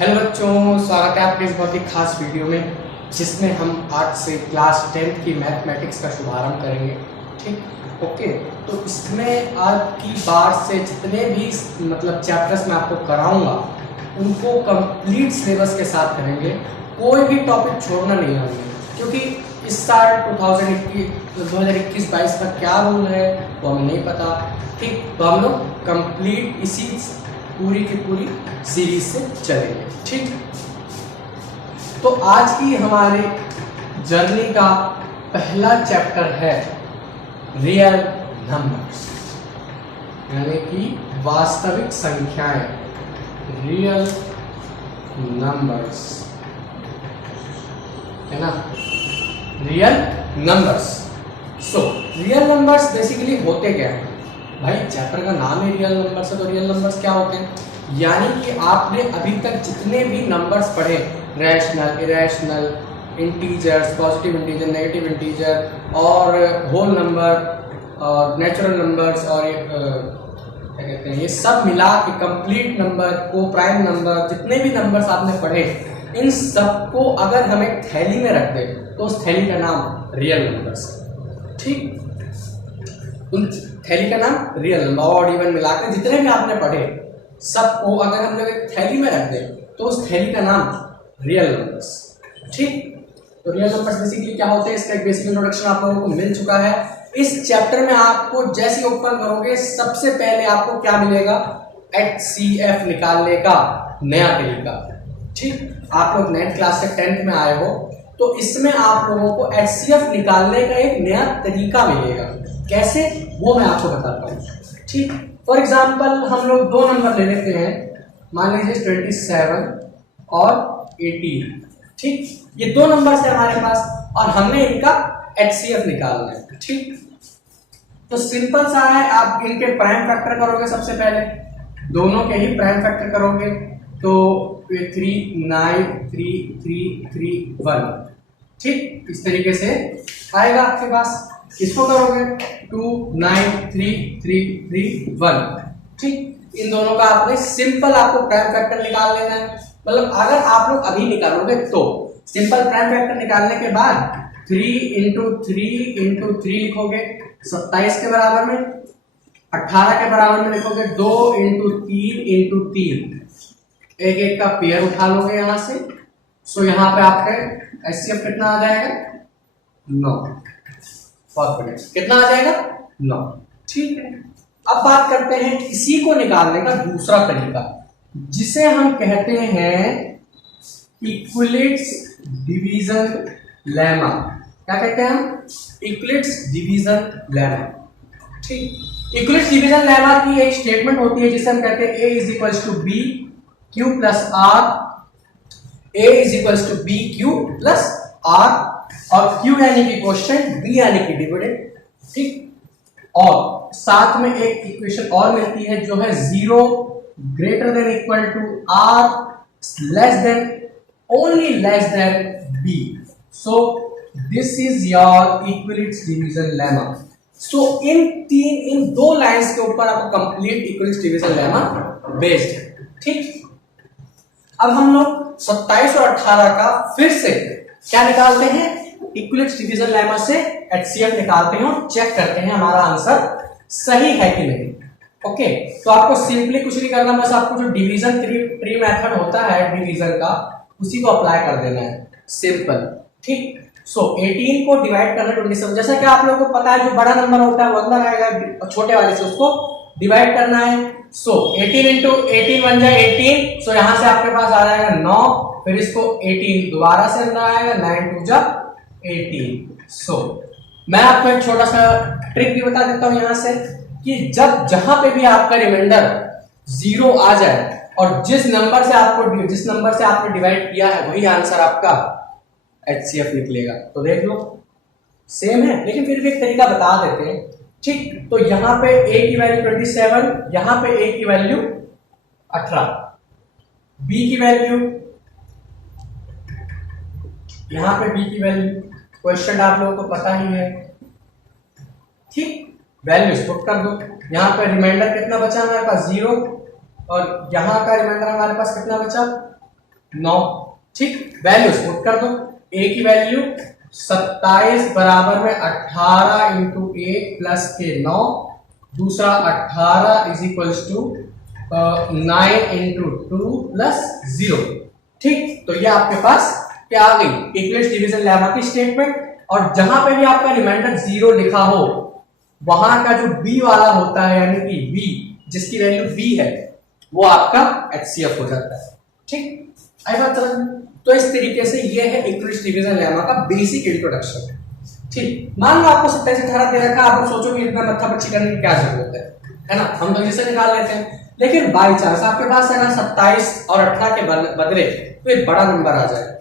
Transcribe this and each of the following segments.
Hello बच्चों, स्वागत है आपके इस बहुत ही खास वीडियो में जिसमें हम आज से क्लास 10th की मैथमेटिक्स का शुभारंभ करेंगे। ठीक, ओके। तो इसमें आज की बार से जितने भी चैप्टर्स मैं आपको कराऊंगा उनको कंप्लीट सिलेबस के साथ करेंगे, कोई भी टॉपिक छोड़ना नहीं है क्योंकि इस साल 2021-22 का क्या रूल है वो हमें नहीं पता। ठीक, तो हम लोग कंप्लीट इसी पूरी की पूरी सीरीज से चलेंगे। ठीक, तो आज की हमारी जर्नी का पहला चैप्टर है रियल नंबर्स, यानी कि वास्तविक संख्याएं, रियल नंबर्स, है ना, real numbers. So real numbers basically होते क्या है भाई? चैप्टर का नाम है रियल नंबर्स है, तो रियल नंबर्स क्या होते हैं? यानी कि आपने अभी तक जितने भी नंबर्स पढ़े, rational, irrational, integers, positive integer, negative integer और होल नंबर, नेचुरल नंबर्स और क्या कहते हैं, ये सब मिला के कंप्लीट नंबर को, प्राइम नंबर, जितने भी नंबर्स आपने पढ़े, इन सबको अगर हम एक थैली में रख दें तो उस थैली का नाम रियल नंबर्स है। ठीक, उन थैली का नाम रियल नंबर, ऑड इवन मिलाकर जितने भी आपने पढ़े सबको अगर हम लोग एक थैली में रख दें तो उस थैली का नाम रियल नंबर्स। ठीक, तो रियल नंबर्स बेसिकली क्या होते हैं, इसका एक बेसिक इंट्रोडक्शन आप लोगों को मिल चुका है। इस चैप्टर में आपको जैसे ओपन करोगे सबसे पहले आपको क्या मिलेगा? HCF निकालने का नया तरीका। ठीक, आप लोग 9th क्लास से 10th में आए हो तो इसमें आप लोगों को HCF निकालने का एक नया तरीका मिलेगा। कैसे, वो मैं आपको बताता हूँ। ठीक, फॉर एग्जाम्पल हम लोग दो नंबर ले लेते हैं, मान लीजिए 27 और 18। ठीक, ये दो नंबर है हमारे पास और हमने इनका HCF निकालना है। ठीक, तो सिंपल सा है, आप इनके प्राइम फैक्टर करोगे, सबसे पहले दोनों के ही प्राइम फैक्टर करोगे तो 3 9 3 3 3 1। ठीक, इस तरीके से आएगा आपके पास। इसको करोगे 2 9 3 3 3 1। ठीक, इन दोनों का आपने सिंपल आपको प्राइम फैक्टर निकाल लेना है। मतलब अगर आप लोग अभी निकालोगे तो सिंपल प्राइम फैक्टर निकालने के बाद 3 इंटू 3 लिखोगे 27 के बराबर में, 18 के बराबर में लिखोगे 2 इंटू 3 एक एक का पेयर उठा लोगे यहां से। सो यहां पे आपका HCF कितना आ जाएगा? 9। बहुत बढ़िया, कितना आ जाएगा? 9। ठीक है, अब बात करते हैं इसी को निकालने का दूसरा तरीका, जिसे हम कहते हैं इक्विलिट्स डिवीजन लेमा। क्या कहते हैं हम? इक्विलिट्स डिवीजन लेमा। ठीक, इक्विलिट्स डिवीजन लेमा की एक स्टेटमेंट होती है जिसे हम कहते हैं A is equals to b q plus r, A is equals to b q plus r, और Q यानी कि क्वोशिएंट, B यानी कि डिविडेंड। ठीक, और साथ में एक इक्वेशन और मिलती है जो है 0 greater than equal to R less than, only less than B। So this is your Euclid's division lemma. So इन दो लाइंस के ऊपर आपको complete Euclid's division lemma based है। ठीक, अब हम लोग 27 और 18 का फिर से क्या निकालते हैं? इक्विलिट्स डिवीजन लेमा से HCF निकालते हैं और चेक करते हैं हमारा आंसर सही है कि नहीं। ओके, तो आपको सिंपली कुछ नहीं करना, बस आपको जो डिवीजन ट्री मेथड होता है डिवीजन का, उसी को अप्लाई कर देना है, सिंपल। ठीक, सो 18 को डिवाइड करना 27, जैसा कि आप लोगों को पता है जो बड़ा नंबर होता है वो अंदर आएगा, छोटे वाले से उसको डिवाइड करना है। सो 18 इंटू 18 बन जाए 18। सो यहां से आपके पास आ जाएगा 9, फिर इसको 18 दोबारा से अंदर आएगा, 9 2 जा 18। सो मैं आपको एक छोटा सा ट्रिक भी बता देता हूं यहां से, कि जब जहां पे भी आपका रिमाइंडर 0 आ जाए और जिस नंबर से आपने डिवाइड किया है वही आंसर आपका HCF निकलेगा। तो देख लो, सेम है, लेकिन फिर भी एक तरीका बता देते हैं। ठीक, तो यहां पे A की वैल्यू 27, यहां पे A की वैल्यू 18, B की वैल्यू, यहां पे B की वैल्यू, क्वेश्चन आप लोगों को पता ही है। ठीक, वैल्यूज पुट कर दो। यहां पे रिमाइंडर कितना बचा हमारे पास? 0, और यहां का रिमाइंडर हमारे पास कितना बचा? 9। ठीक, वैल्यूज पुट कर दो। ए की वैल्यू 27 बराबर में 18 इंटू 1 प्लस के 9, दूसरा 18 is equals to 9 into 2 plus 0। ठीक, तो ये आपके पास क्या आ गई, इक्विवेलेंस डिवीजन लेमा की स्टेटमेंट। और जहां पे भी आपका रिमाइंडर 0 लिखा हो, वहां का जो बी वाला होता है, यानी कि बी जिसकी वैल्यू बी है, वो आपका एचसीएफ हो जाता है। ठीक, आई बात समझ में? तो इस तरीके से ये है इक्विवेलेंस डिवीजन लेमा का बेसिक इंट्रोडक्शन। ठीक, मान लो आपको 27 18 दे रखा, आप सोचोगे इतना मत्था पच्ची करने की क्या जरूरत है ना, हम तो जैसे निकाल लेते हैं। लेकिन बाई चांस आपके पास अगर 27 और 18 के बदले तो एक बड़ा नंबर आ जाए,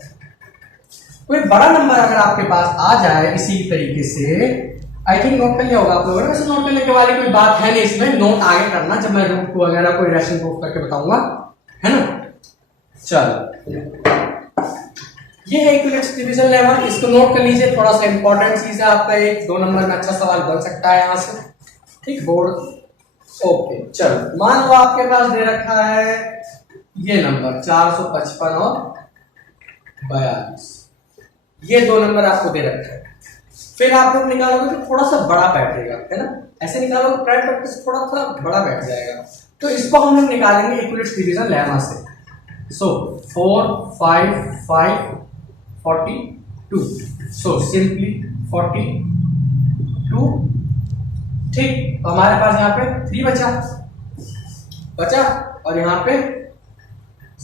कोई बड़ा नंबर अगर आपके पास आ जाए इसी तरीके से, आई थिंक नोट कर लिया होगा आप लोगों ने। वैसे नोट करने के वाली कोई बात है नहीं इसमें, नोट आगे करना जब मैं रूट को वगैरह कोई रेशन प्रूफ करके बताऊंगा, है ना। चलो, ये है इक्विवेलेंस डिवीजन लेमा, इसको नोट कर लीजिए, थोड़ा सा इंपॉर्टेंट चीज है आपका, एक 2 नंबर में अच्छा सवाल बन सकता है यहां से। ठीक, बोर्ड ओके। चलो, मान लो आपके पास दे रखा है ये नंबर 455 और 42, ये 2 नंबर आपको दे रखा है। फिर आप लोग निकालोगे तो थोड़ा सा बड़ा बैठेगा, है ना, ऐसे निकालोगे प्राइम फैक्टर से थोड़ा सा बड़ा बैठ जाएगा। तो इसको हम लोग निकालेंगे इक्विवेलेंस डिवीजन लेमा से। सो 4 5 5 42, सो सिंपली 42। ठीक, तो हमारे पास यहाँ पे 3 बचा और यहाँ पे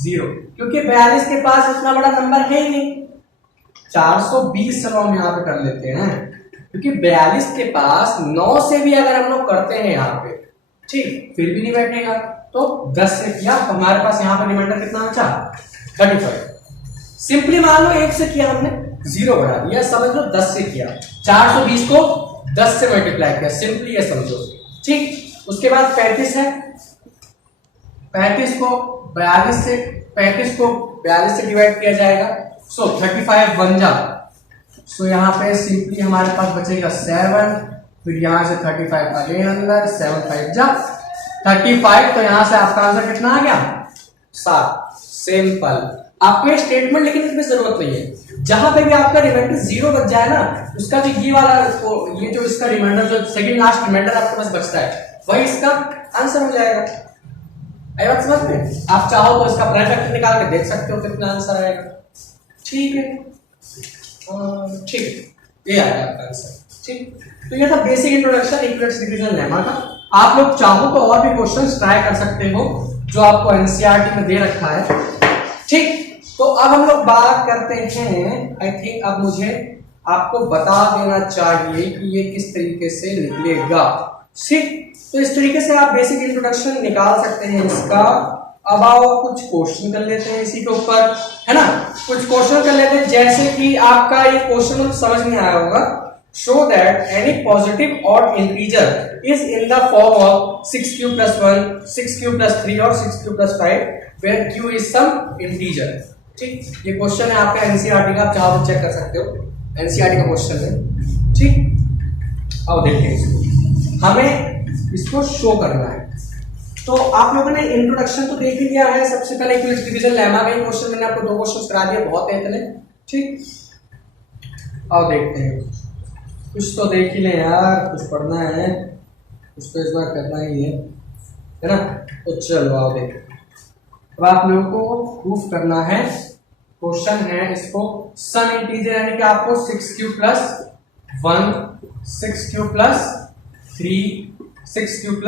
0, क्योंकि 42 के पास इतना बड़ा नंबर है ही नहीं। 420 चलो हम यहाँ पे कर लेते हैं, क्योंकि 42 के पास 9 से भी अगर हम लोग करते हैं यहाँ पे, ठीक, फिर भी नहीं बैठेगा। तो 10 से किया तो हमारे पास यहाँ पर रिमाइंडर कितना बचा, 35। सिंपली मान लो 1 से किया हमने, 0 बढ़ा दिया, समझ लो 10 से किया, 420 को 10 से मल्टीप्लाई किया, सिंपली ये समझो। ठीक, उसके बाद 35 है, 35 को 42 से डिवाइड किया जाएगा, सो 35 बन जा। सो यहाँ पे सिंपली हमारे पास बचेगा 7, फिर यहाँ से 35 अगेन अंदर, 7 5 जा 35, तो यहाँ से आपका आंसर कितना आ गया, 7। सिंपल, आपको ये स्टेटमेंट लिखने की जरूरत नहीं है। जहां पे भी आपका रिमाइंडर 0 बच जाए ना, उसका जो ये वाला ये जो इसका रिमाइंडर, जो सेकंड लास्ट रिमाइंडर आपके पास बचता है, वही इसका आंसर हो जाएगा। आई बात समझ में? आप चाहो तो इसका प्राइम फैक्टर निकाल के देख सकते हो कितना आंसर आएगा। ठीक है, ठीक, ये आएगा आपका आंसर। ठीक, तो ये था basic introduction equivalence division lemma का। आप लोग चाहो तो और भी क्वेश्चंस ट्राई कर सकते हो जो आपको एनसीईआरटी में दे रखा है। ठीक, तो अब हम लोग बात करते हैं, आई थिंक अब मुझे आपको बता देना चाहिए कि ये किस तरीके से निकलेगा। ठीक, तो इस तरीके से आप बेसिक इंट्रोडक्शन निकाल सकते हैं इसका। अब आओ कुछ क्वेश्चन कर लेते हैं इसी के ऊपर, है ना, कुछ क्वेश्चन कर लेते हैं। जैसे कि आपका ये क्वेश्चन समझ में आया होगा, show that any positive odd integer is in the form of 6q + 1, 6q + 3 और 6q + 5 where q is some integer। ठीक, ये क्वेश्चन है आपका एनसीईआरटी का, आप चाहो तो चेक कर सकते हो, एनसीईआरटी का क्वेश्चन है। ठीक, अब देखिए इसको, हमें इसको शो करना है। तो आप लोगों ने इंट्रोडक्शन तो देख ही लिया है। सबसे पहले इक्विवेलेंस डिवीजन लेमा का क्वेश्चन मैंने आपको 2 क्वेश्चन करा दिए, बहुत है इतने। ठीक, अब देखते हैं, कुछ तो देख ही ले यार, कुछ पढ़ना है, कुछ तो इस बार करना ही है ना। तो चलो आओ देखो, अब आप लोगों को प्रूफ करना है। क्वेश्चन है इसको सम इंटीजर, यानी कि आपको 6q + 1, 6q + 3, 6q +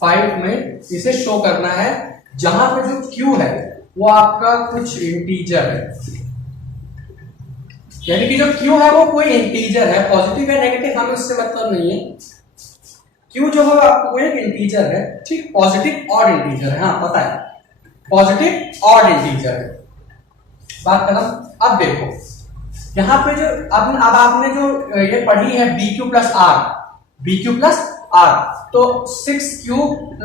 5 में इसे शो करना है, जहां पे जो q है वो आपका कुछ इंटीजर है, यानी कि जो q है वो कोई इंटीजर है, पॉजिटिव या नेगेटिव हमें उससे मतलब नहीं है। q जो है आपको एक इंटीजर है। ठीक, पॉजिटिव ऑड इंटीजर है, हाँ पता है, पॉजिटिव ऑड इंटीजर है, बात खत्म। अब देखो यहाँ पे जो अब आपने जो ये पढ़ी है BQ + R, BQ + R, तो 6q +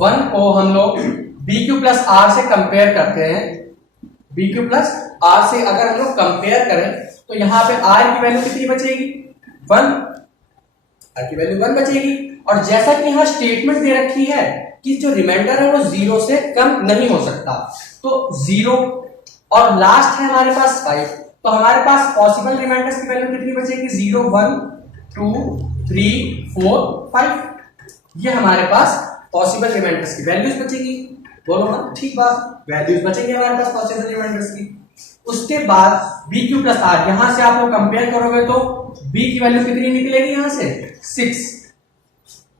1 को हम लोग BQ + R से कंपेयर करते हैं। BQ + R से अगर हम लोग कंपेयर करें तो यहाँ पे R की वैल्यू कितनी बचेगी, 1, R की वैल्यू 1 बचेगी। और जैसा कि यहाँ स्टेटमेंट दे रखी है कि जो रिमाइंडर है वो 0 से कम नहीं हो सकता, तो 0 और लास्ट है हमारे पास 5, तो हमारे पास पॉसिबल रिमाइंडर्स की वैल्यू कितनी बचेगी? 0 1 2 3 4 5। ये हमारे पास पॉसिबल रिमाइंडर्स की वैल्यूज बचेगी। बोलो ना, ठीक बात, वैल्यूज बचेंगे हमारे पास पॉसिबल रिमाइंडर्स की। उसके बाद बी क्यू प्लस आर, यहां से आप लोग कंपेयर करोगे तो बी की वैल्यू कितनी निकलेगी? यहां से 6।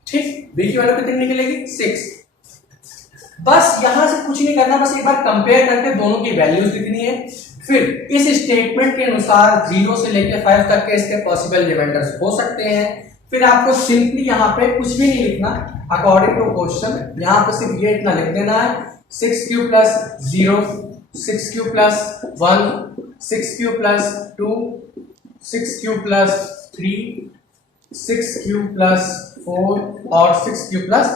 ठीक, बी की वैल्यू कितनी निकलेगी? 6। बस यहां से कुछ नहीं करना, बस एक बार कंपेयर करके दोनों की वैल्यूज लिखनी है। फिर इस स्टेटमेंट के अनुसार 0 से लेकर 5 तक के इसके पॉसिबल रिमाइंडर्स हो सकते हैं। फिर आपको सिंपली यहाँ पे कुछ भी नहीं लिखना, अकॉर्डिंग टू क्वेश्चन यहाँ पे सिर्फ ये इतना लिख देना है, 6q plus 0, 6q plus 1, 6q plus 2, 6q plus 3, 6q plus 4 और 6q प्लस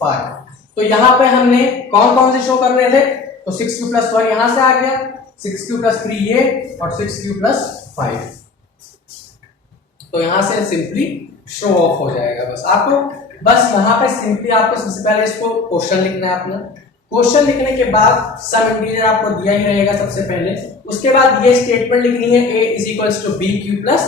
5। तो यहाँ पे हमने कौन कौन से शो करने थे? तो 6q प्लस 1 यहां से आ गया, 6q प्लस 3 ये और 6q प्लस 5। तो यहां से सिंपली शो ऑफ हो जाएगा। बस आपको बस यहाँ पे सिंपली आपको सबसे पहले इसको क्वेश्चन लिखना है अपना। क्वेश्चन लिखने के बाद सम इंटीजर आपको दिया ही रहेगा सबसे पहले। उसके बाद ये स्टेटमेंट लिखनी है, a is equals to b q plus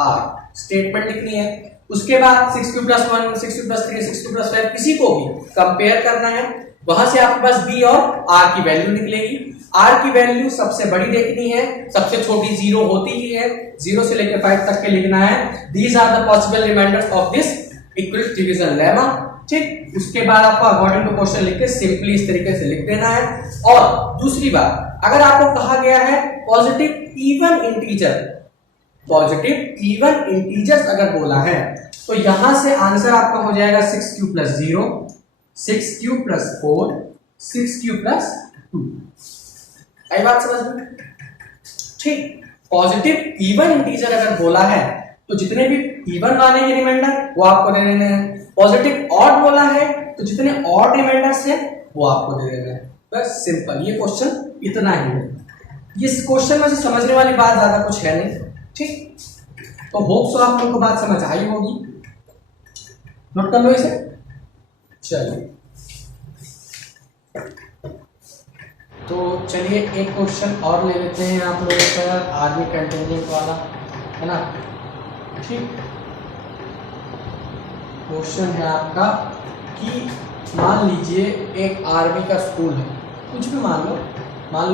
r, statement लिखनी है। उसके बाद 6q plus 1, 6q plus 3, 6q plus 5 किसी को भी कंपेयर करना है। वहां से आपके पास b और r की वैल्यू निकलेगी। r की वैल्यू सबसे बड़ी देखनी है, सबसे छोटी 0 होती ही है, 0 से लेकर 5 तक के लिखना है। These are the possible reminders of this equivalent division lemma. ठीक, उसके बाद आपको अकॉर्डिंग टू क्वेश्चन लिख के सिंपली इस तरीके से लिख देना है। और दूसरी बात, अगर आपको कहा गया है positive even integer, positive even integers अगर बोला है, तो यहां से आंसर आपका हो जाएगा 6q plus 0, 6q plus 4, 6q plus 2। आई बात समझ में? ठीक, पॉजिटिव इवन इंटीजर अगर बोला है तो जितने भी इवन वाले के रिमाइंडर वो आपको दे देने हैं। पॉजिटिव ऑड बोला है तो जितने ऑड रिमाइंडर्स हैं वो आपको दे देने हैं। बस सिंपल, ये क्वेश्चन इतना ही है। इस क्वेश्चन में से समझने वाली बात ज्यादा कुछ है नहीं। ठीक, तो होप सो आप लोगों को बात समझ आई होगी। नोट कर लो इसे। चलिए, तो चलिए एक क्वेश्चन और ले लेते हैं आप लोगों का, आर्मी कंटिजेंट वाला, है ना? ठीक, क्वेश्चन है आपका कि मान लीजिए एक आर्मी का स्कूल है, कुछ भी मान लो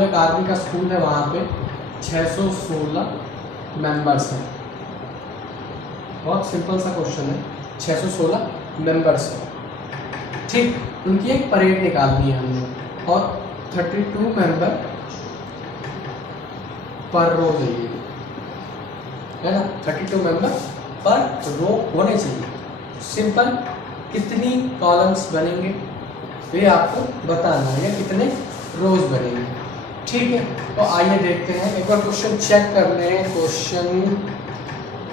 एक आर्मी का स्कूल है, वहाँ पे 616 मेंबर्स हैं। बहुत सिंपल सा क्वेश्चन है, 616 मेंबर्स हैं। ठीक, उनकी एक परेड निकालनी है हमने और 32 मेंबर पर रो चाहिए, है ना? 32 मेंबर पर रो होने चाहिए। सिंपल, कितनी कॉलम्स बनेंगे ये आपको बताना है, या कितने रोज बनेंगे। ठीक है, तो आइए देखते हैं, एक बार क्वेश्चन चेक कर लें।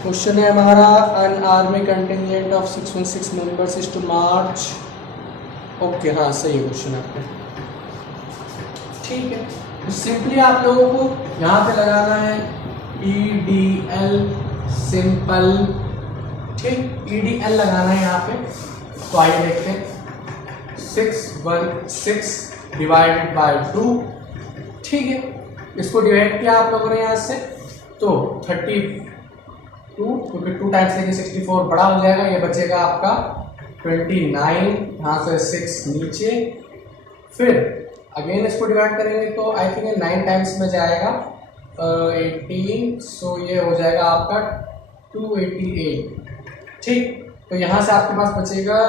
क्वेश्चन है हमारा, an army contingent of 616 members is to march. Okay, हाँ सही क्वेश्चन है आपका। ठीक है, तो सिंपली आप लोगों को यहाँ पे लगाना है EDL सिंपल। ठीक, EDL लगाना है यहाँ पे। तो आइए देखते हैं, 616 डिवाइडेड बाय 2। ठीक है, इसको डिवाइड किया आप लोगों ने यहाँ से, तो 32, क्योंकि 2 टाइम्स लेके 64 बड़ा हो जाएगा, ये बचेगा आपका 29, यहाँ से 6 नीचे। फिर अगेन इसको डिवाइड करेंगे तो आई थिंक 9 टाइम्स में जाएगा 18, सो ये हो जाएगा आपका 288। ठीक, तो यहाँ से आपके पास बचेगा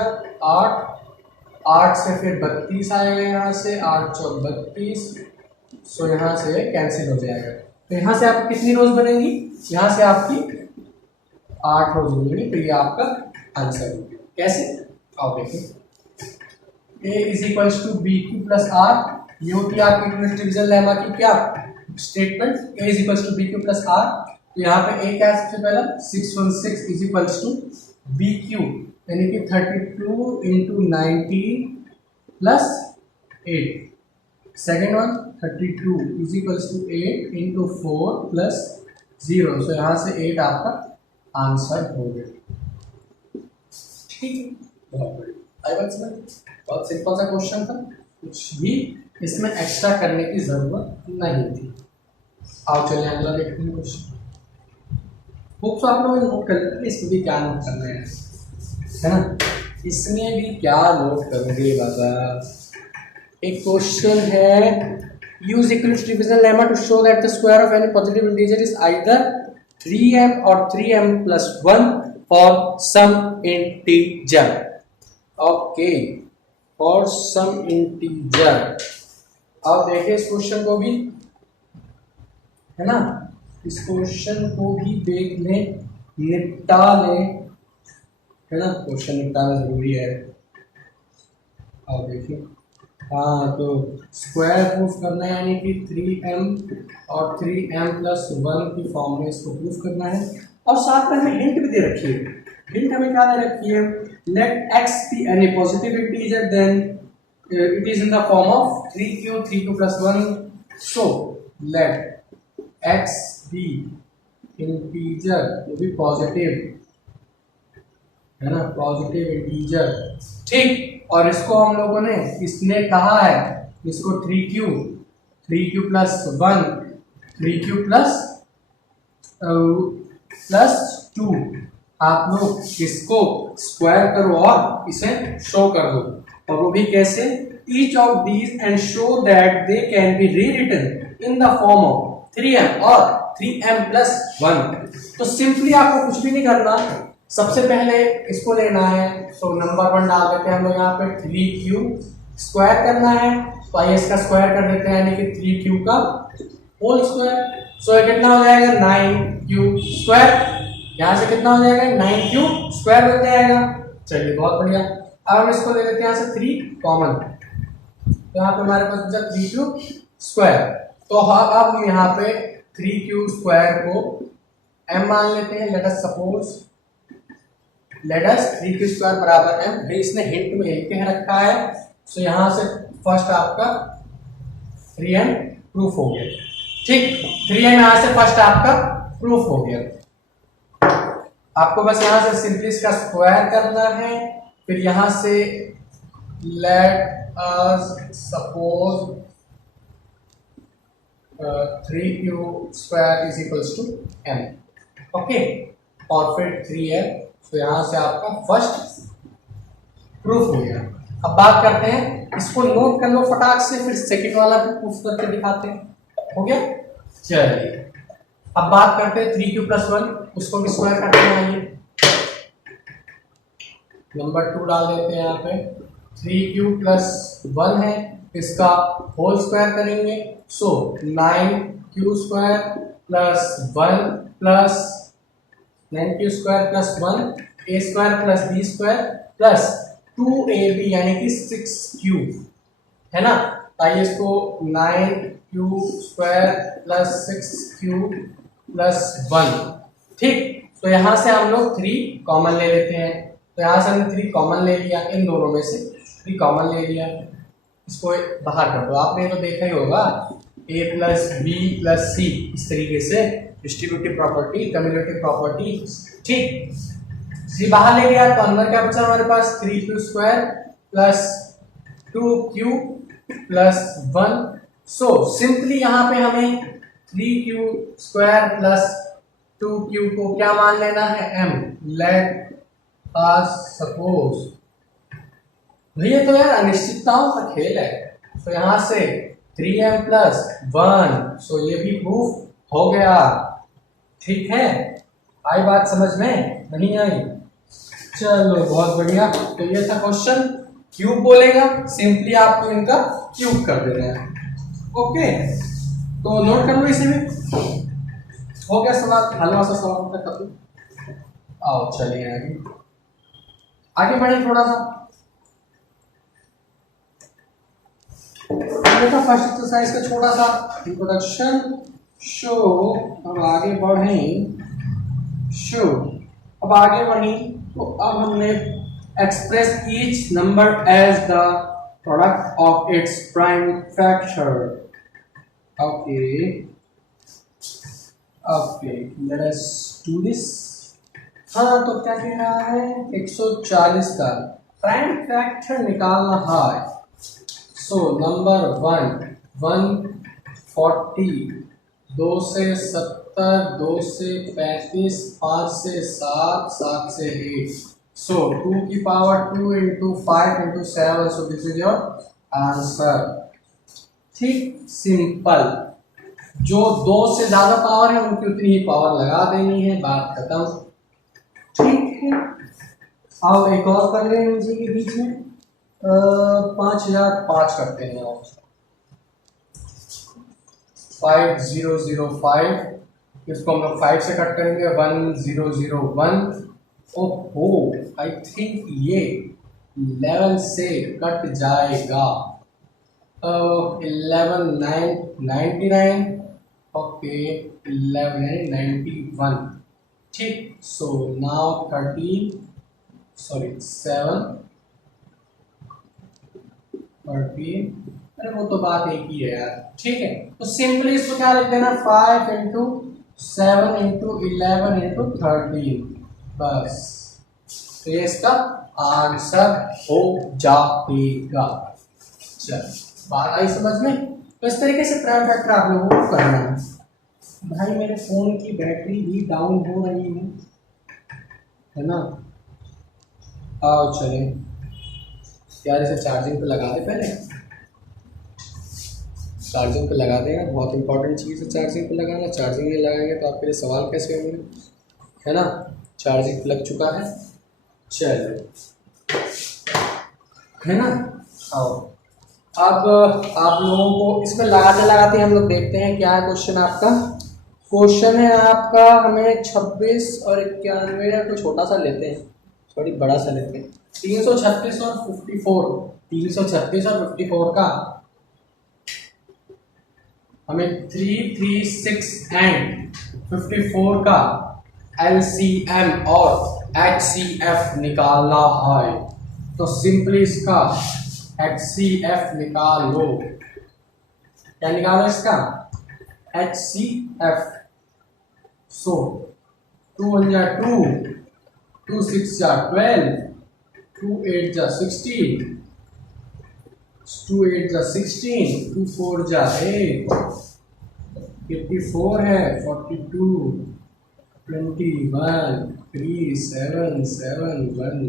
8 से फिर 32 आएगा, यहाँ से 8 चौक 32, सो यहाँ से कैंसिल हो जाएगा। तो यहाँ से आपकी कितनी रोज बनेगी? यहाँ से आपकी 8 रोज बनेगी। तो ये आपका आंसर होगा। कैसे? आओ देखिए, A is equals to b q plus r, ये होती है आपकी इक्विवेलेंट डिवीजन लेमा की क्या statement, A is equals to b q plus r. तो यहाँ पे A क्या है सबसे पहला, 616 is equals to b q, यानी कि 32 into 90 plus 8। Second one 32 is equals to 8 into 4 plus 0, so यहाँ से 8 आपका आंसर हो गया। ठीक है, बहुत बढ़िया। आई बात समझ, बहुत सिंपल सा क्वेश्चन था, कुछ भी इसमें एक्स्ट्रा करने की जरूरत नहीं थी। आओ चलिए अगला देखते हैं क्वेश्चन। बुक्स आप लोग नोट कर लेते, इसमें भी क्या नोट करना है ना, इसमें भी क्या नोट करोगे बाबा। एक क्वेश्चन है, use equality division lemma to show that the square of any positive integer is either 3m or 3m plus 1 for some integer. Okay, for some integer। अब देखें इस क्वेश्चन को भी, है ना, इस क्वेश्चन को भी देख लें, निपटा लें, है ना, क्वेश्चन निपटाना जरूरी है। अब देखिए, हाँ तो स्क्वायर प्रूफ करना है, यानी कि 3m और 3m+1 की फॉर्म में इसको प्रूफ करना है। और साथ में हमें हिंट भी दे रखी है। हिंट हमें क्या दे रखी है, let x be any positive integer then it is in the form of 3q 3q+1। So let x be integer, वो भी पॉजिटिव, है ना, पॉजिटिव इंटीजर, ठीक। और इसको हम लोगों ने, इसने कहा है इसको 3q 3q+1 3q+2, आप लोग इसको स्क्वायर करो और इसे शो कर दो। और वो भी कैसे, each of these and show that they can be rewritten in the form of 3m और 3m+1। तो सिंपली आपको कुछ भी नहीं करना, सबसे पहले इसको लेना है। सो नंबर 1 डाल देते हैं हम लोग यहाँ पे, 3q स्क्वायर करना है, तो आइए इसका स्क्वायर कर देते हैं, यानी कि 3q का होल स्क्वायर। सो ये कितना हो जाएगा, 9q स्क्वायर। यहाँ से कितना हो जाएगा, 9q स्क्वायर बन जाएगा। चलिए बहुत बढ़िया। अब हम इसको ले लेते हैं यहाँ से 3 कॉमन, तो यहाँ पे हमारे पास बचा 3q स्क्वायर। तो अब हम यहाँ पे 3q स्क्वायर को m मान लेते हैं। लेट अस 3q स्क्वायर बराबर m। भाई इसने हिंट में लिख के रखा है, सो यहाँ से फर्स्ट आपका 3m प्रूफ हो गया, ठीक। 3m यहाँ से फर्स्ट आपका प्रूफ हो गया। आपको बस यहाँ से सिंपली इसका स्क्वायर करना है, फिर यहाँ से let us suppose 3q square is equals to m, okay, और फिर 3m। तो यहाँ से आपका फर्स्ट प्रूफ हो गया। अब बात करते हैं, इसको नोट कर लो फटाक से, फिर सेकंड वाला भी प्रूफ करके दिखाते हैं। हो गया, चलिए अब बात करते हैं 3q+1, उसको भी स्क्वायर करते हैं। आइए नंबर 2 डाल देते हैं यहाँ पे, 3q+1 है, इसका होल स्क्वायर करेंगे। सो 9q square plus 1 plus 9q square plus 1 a square plus b square plus 2ab यानी कि 6q, है ना। आइए इसको 9q square plus 6q plus 1, ठीक। तो यहाँ से हम लोग 3 कॉमन ले लेते हैं। तो यहाँ से हमने 3 कॉमन ले लिया, इन दोनों में से 3 कॉमन ले लिया। इसको बाहर कर दो, आपने तो देखा ही होगा a plus b plus c, इस तरीके से डिस्ट्रीब्यूटिव प्रॉपर्टी, कम्युलेटिव प्रॉपर्टी, ठीक। सी बाहर ले लिया, तो अंदर क्या बचा हमारे पास, 3q square plus 2q plus 1। So simply यहाँ पे हमें 3q स्क्वायर प्लस 2q को क्या मान लेना है, m। लेट अस सपोज, भैया तो यार अनिश्चितताओं का खेल है। तो यहाँ से 3m+1, सो ये भी प्रूफ हो गया, ठीक है। आई बात समझ में, नहीं आई? चलो बहुत बढ़िया। तो ये था क्वेश्चन, क्यूब बोलेगा, सिंपली आपको इनका क्यूब कर देना है, ओके। तो नोट कर लो इसे भी, हो गया सवाल, हलवा सा सवाल तक कर लो। आओ चलिए आगे बढ़े थोड़ा सा। बेटा फर्स्ट एक्सरसाइज का छोटा सा इंट्रोडक्शन शो। अब आगे बढ़ें, शो अब आगे बढ़ें, तो अब हमने express each number as the product of its prime factor, okay okay, let us do this. हाँ तो क्या कह रहा है, 140 का प्राइम फैक्टर निकालना है। सो नंबर 140, 2 से 70, 2 से 35, 5 से 7, 7 से 8, सो 2 की power 2 into 5 into 7, so this is your answer. ठीक, सिंपल। जो 2 से ज्यादा पावर है उनकी उतनी ही पावर लगा देनी है, बात खत्म। ठीक है, आओ एक और कर रहे हैं इसी के बीच में 5005 करते हैं। और 5005, इसको हम लोग 5 से कट करेंगे, 1001। ओहो, आई थिंक ये 11 से कट जाएगा, 1199, ओके 1191। ठीक, सो नाउ 7 13, अरे वो तो बात एक ही है यार। ठीक है, तो सिंपली इसको क्या लिख देना, 5 इंटू 7 इंटू 11 इंटू 13, बस। तो ये इसका आंसर हो जाएगा। चल, बात आई समझ में? तो इस तरीके से प्राइम फैक्टर आप लोगों को करना है। भाई मेरे फोन की बैटरी भी डाउन हो रही है ना। आओ चले यार, इसे चार्जिंग पे लगा दे, पहले चार्जिंग पे लगा देगा, बहुत इंपॉर्टेंट चीज़ है चार्जिंग पे लगाना। चार्जिंग नहीं लगाएंगे तो आपके लिए सवाल कैसे होंगे, है ना। चार्जिंग लग चुका है, चलो, है ना। आओ अब आप लोगों को इसमें लगाते लगाते हम लोग देखते हैं क्या है क्वेश्चन आपका। क्वेश्चन है आपका, हमें 26 और 91 या कुछ छोटा सा लेते हैं, थोड़ी बड़ा सा लेते हैं। 336 और 54, 336 और 54 का हमें 336 एंड 54 का LCM और HCF निकालना है। तो सिंपली इसका HCF निकाल लो। क्या निकालो इसका? HCF। सो 2 1 जा 2, 2 6 जा 12, 2 8 जा 16, 2 8 जा 16, 2 4 जा 8, 54 है, 42, 21, 3 7 7 1,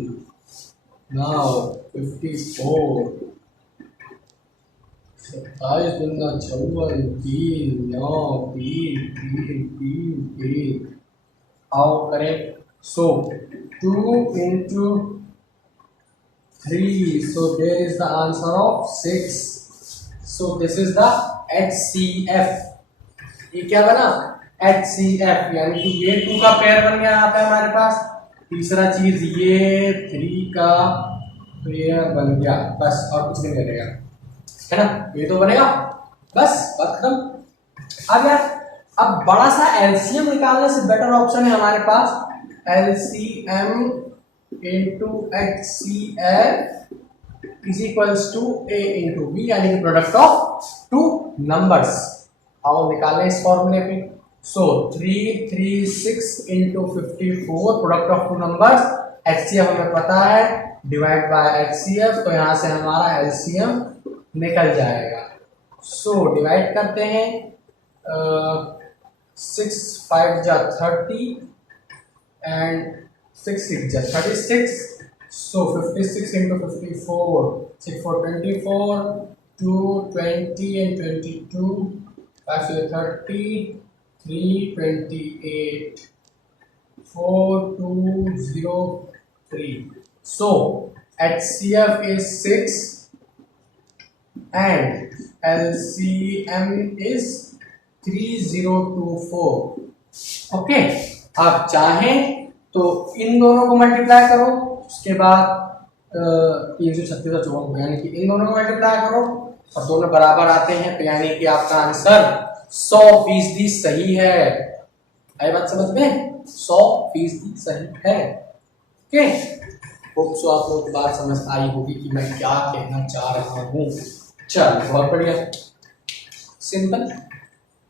now 54, 27 दूना 54, 3 9 3 3 3 1। आओ करें। सो 2 into 3, so there is the answer of 6. So this is the HCF। ये क्या बना? HCF, यानी कि ये 2 का पेयर बन गया यहाँ पे हमारे पास। तीसरा चीज ये 3 का पेयर बन गया, बस और कुछ नहीं बनेगा, है ना। ये तो बनेगा, बस बात खत्म। अब यार, अब बड़ा सा एलसीएम निकालने से बेटर ऑप्शन है हमारे पास LCM into HCF is equals to A into B, यानी कि प्रोडक्ट ऑफ 2 नंबर्स। आओ निकालें इस फॉर्मूले पे। सो 336 into 54 product of 2 numbers, HCF हमें पता है, डिवाइड बाय HCF, तो यहाँ से हमारा LCM निकल जाएगा। सो डिवाइड करते हैं, 6 5 जा 30 एंड 6 6 जा 36, so 56 into 54, 6 4 24, 2 20 and 22, 5 to 30, 3 28, 4 2 0 3. So HCF is 6 and LCM is 3024. Okay, आप चाहें तो इन दोनों को मल्टीप्लाई करो, उसके बाद 336 और 54, यानी कि इन दोनों को मल्टीप्लाई करो और दोनों बराबर आते हैं, तो यानी कि आपका आंसर 100% सही है। आई बात समझ में? 100% सही है। ओके, होप सो आप लोगों को बात समझ आई होगी कि मैं क्या कहना चाह रहा हूँ। चल, बहुत बढ़िया, सिंपल।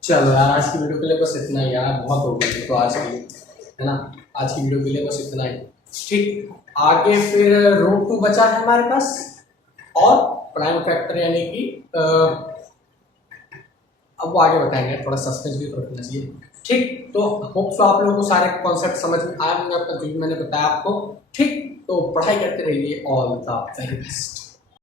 चलो यार, आज की वीडियो के लिए बस इतना ही यार, बहुत हो गया तो आज के लिए, है ना। आज की वीडियो के लिए बस इतना ही। ठीक, आगे फिर रूट 2 बचा है हमारे पास और प्राइम फैक्टर यानी कि अब वो आगे बताएंगे, थोड़ा सस्पेंस भी तो रखना चाहिए। ठीक, तो होप सो आप लोगों को सारे कॉन्सेप्ट समझ में आए होंगे, आपका जो भी मैंने बताया आपको। ठीक, तो पढ़ाई करते रहिए। All the very best.